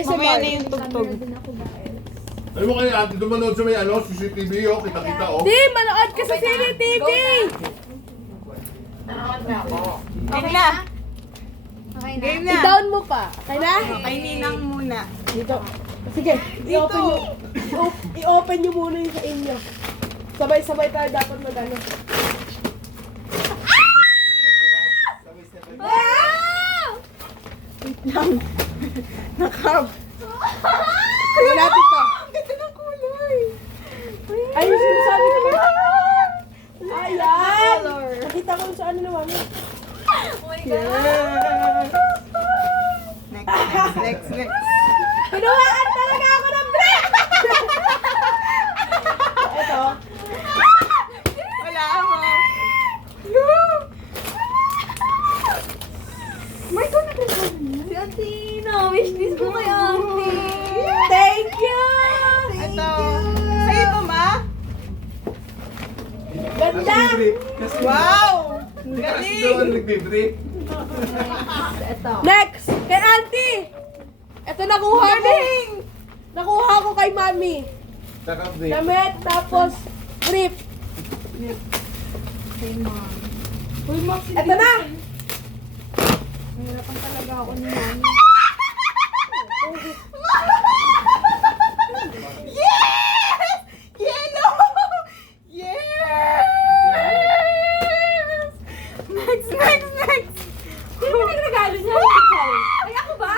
ASMR. Mamaya na yung tugtog. Ay mo kayo, ate, dumanood sa may CCTV, oh, kita-kita, oh. Di, manood ka sa CCTV! Okay na. Okay na. Game na. I-down mo pa. Okay na? Kay Ninang muna. Dito. Sige, i-open nyo muna yung sa inyo. Sabay-sabay tayo dapat mag-ano. Wait lang. Nakab. Kaya natin to. Ang ganda ng kulay. Ay, yung sinasabi ko ba? Ayan! Color. Nakita ko sa ano na mami. Yeah. Next. Pinuhaan talaga ako ng break! Ito. Wala ako. My God, nagkakaroon niya. Si Auntie na, wishlist mo kay Auntie. Thank you! Ito. Sa ito, ma? Ganda! Wow! Kasi doon Galing! nagbe-break. Ito. Next! Kay Auntie! Ito nakuha ko. Galing! Nakuha ko kay Mami. Saka break. Damit, tapos grip. Kay Mom. Ito na! Mahirapan talaga ako ni Mami. Yes! Yellow! Yes! Next! Sino ba nagregalo niya? Ay, ako ba?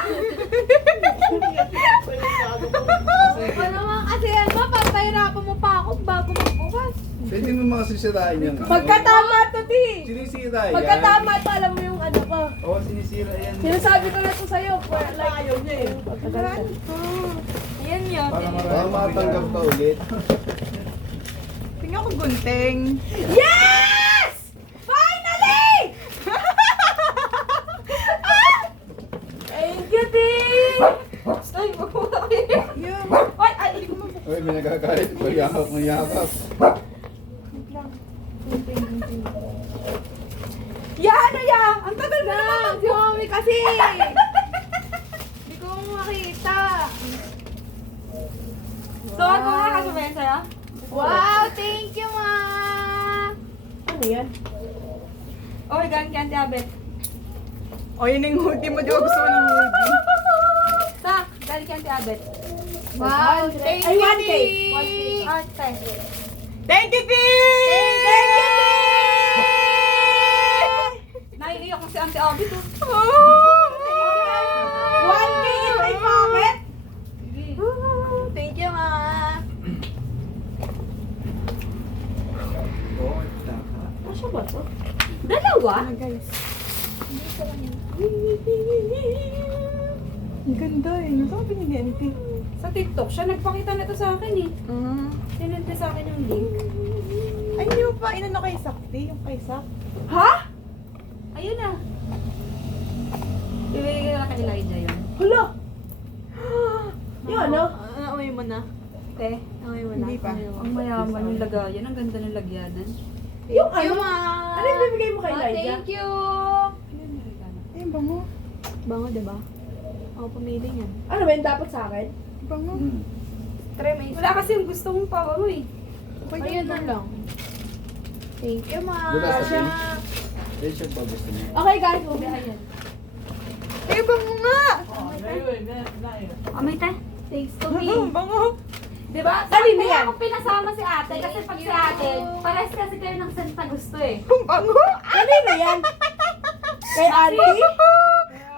Ano naman kasi yan ba? Papahirapan mo pa ako bago magbukas. Pwede mo mga sisirain yan. Pagkatama to, Ti! Sinisira yan. Pagkatama to, alam mo yung ano ko. Oo, sinisira yan. Sinasabi ko na to sa'yo. For like, ayaw niya eh. Yan yun. Para matanggap ka ulit. Tingnan ko gunting. Yes! Finally! Thank you, Ti! Ay, wag mo kayo. Yeah. Ay, hindi ko Uy, may nagkakalit. Mayakap. Ya, ano ya? Ang tagal mo naman. Si Mami kasi. Hindi ko makita. So, ano nga kasabihin sa'yo? Wow, thank you, Ma! Ano yan? Oy, galing kay Auntie Abet. O, yun yung hoodie mo. Di ba gusto mo ng hoodie? Sa, galing kay Auntie Abet. Wow, thank ay, you, 1K. T! Ate. Thank you, T! Thank you, Ti! Naiiyak ko si Auntie Abet. Oh. 1K in my pocket? Thank you, Ma! Masya ba to? Dalawa? Guys. Ang ganda eh. Ano saan pinili ni T? Sa TikTok, siya nagpakita nito sa akin eh. Sinunod sa akin yung link. Ay, hindi mo pa inano kay Sakti? Yung kay Sak? Ha? Ayun na. Ibigay ko na kay Elijah yun. Hala! Yung ano? Amoy mo na. Te, amoy mo na. Hindi pa. Ang mayaman yung lagayan. Ang ganda ng lagyanan. Yung ano? You, Ma! Ano yung bibigay mo kay Elijah? Thank you! Ay, bango. Bango, diba? Ako pumili niyan. Ano ba yung dapat sa akin? Bango. Try mo wala kasi yung gusto mong pabango eh. Ayun na lang. Thank you, Ma! Wala sa Siya. Yan siya ba gusto niya? Okay guys, ubihan. Ay, bango nga! Amay tayo. Thanks to me. Bango. Diba? Kanino Kaya yan? ako pinasama si ate kasi pag si ate, pares kasi kayo ng scent na gusto eh. Bango. Kanino yan? Kay Auntie?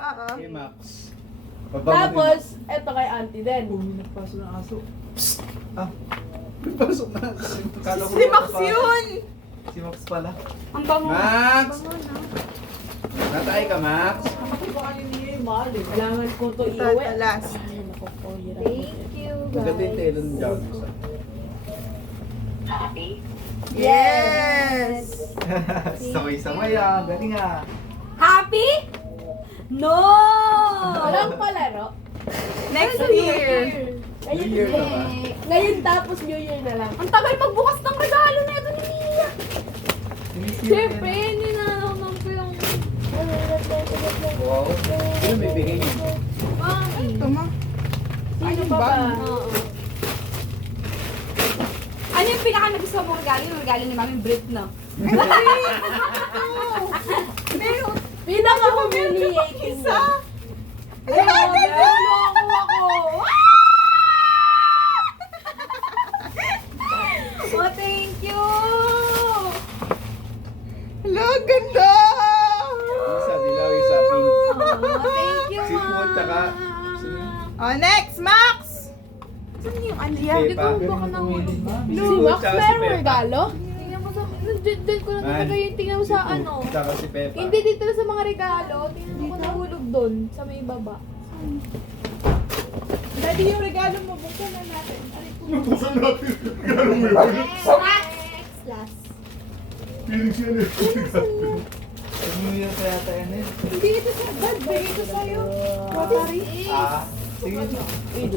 Oo. Hey, Max. Tapos, eto kay Auntie din. Nagpasok ng aso. Ah. Nagpasok na. Kala ko Si Max nakapasok. yun! Si Max pala. Ang bango. Max! Bango na. Natay ka, Max? Kailangan ko to iuwi. Last. Thank you, Maganda yung guys. telo ng joggers. Yes! Samay-samay ah. Galing ah. Happy? No! Walang palaro. Next year. Ngayon, New Year na ba? ngayon tapos New Year na lang. Ang tagal magbukas ng regalo na ito ni Mia. Sinisira Siyempre, yan. hindi na naman ko yung... Wow. Sino may bigay niyo? Mami. Ito mo. baba. Oo. Ano yung pinaka nagustuhan mo regalo? Yung regalo ni Mami Brit, no? Pinaka-humiliating Isa. Grabe! Loko ako! Oh, thank you! Hala, ganda! Isa, dilaw, isa, pink. Oh, thank you, Si Put, tsaka... Oh, next, Max! Saan yung Alia? Pepa. Si Max Tsaka si merong Pepa. regalo? Tingnan mo sa... Doon ko na Man, talaga yung tingnan mo sa si Put, ano. Tsaka si Pepa. Hindi dito sa mga regalo. Tingnan mo ko nahulog doon sa may baba. Daddy, yung regalo mo, buksan na natin. Buksan natin. Regalo mo yun. Next, last. Feelings yan eh. New Year pa yata yan eh. Hindi ito sa dad, bigay ko sa'yo. What is it? Ah, sige.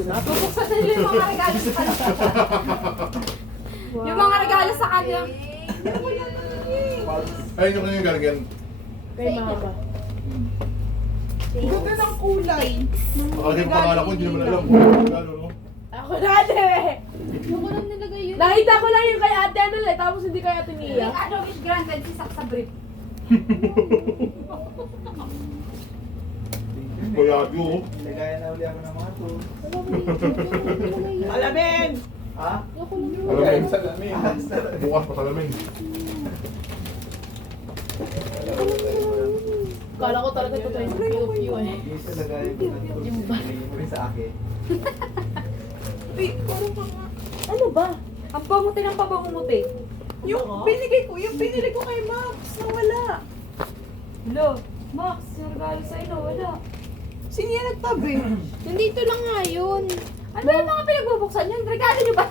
Bubuksan na nila yung mga regalo sa kanya. Yung mga regalo sa kanya. Ayun yung kanyang galing yan. Kay mama. Ganda ng kulay. Nakalagay pa pangalan ko, hindi naman alam. Regalo, no? Ako dati! Yung ko lang nilagay yun. Nakita ko lang yung kay ate ano eh, tapos hindi kay ate Mia. Ano, wish granted si Saksa Brit. Bayagi, oh. Lagayan na uli ako ng mga to. Alamin! Ha? Salamin. Salamin. Bukas pa salamin. Kala ko talaga ito yung pew eh. Isa lagayan ko ng to. Yung mo rin sa akin. Uy, parang mga... Ano ba? Ang pamuti ng pabangumuti. Yung binigay ko, yung binili ko kay Max, nawala. Hello, Max, yung regalo sa'yo na wala. Sino yan nagtabi? Nandito lang nga yun. Ano ba yung mga pinagbubuksan? Yung regalo niyo ba?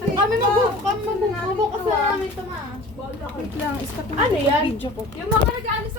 Kami magbubukas na namin ito, ma. Wait lang, iskat mo Ano yan? video ko. Yung mga regalo sa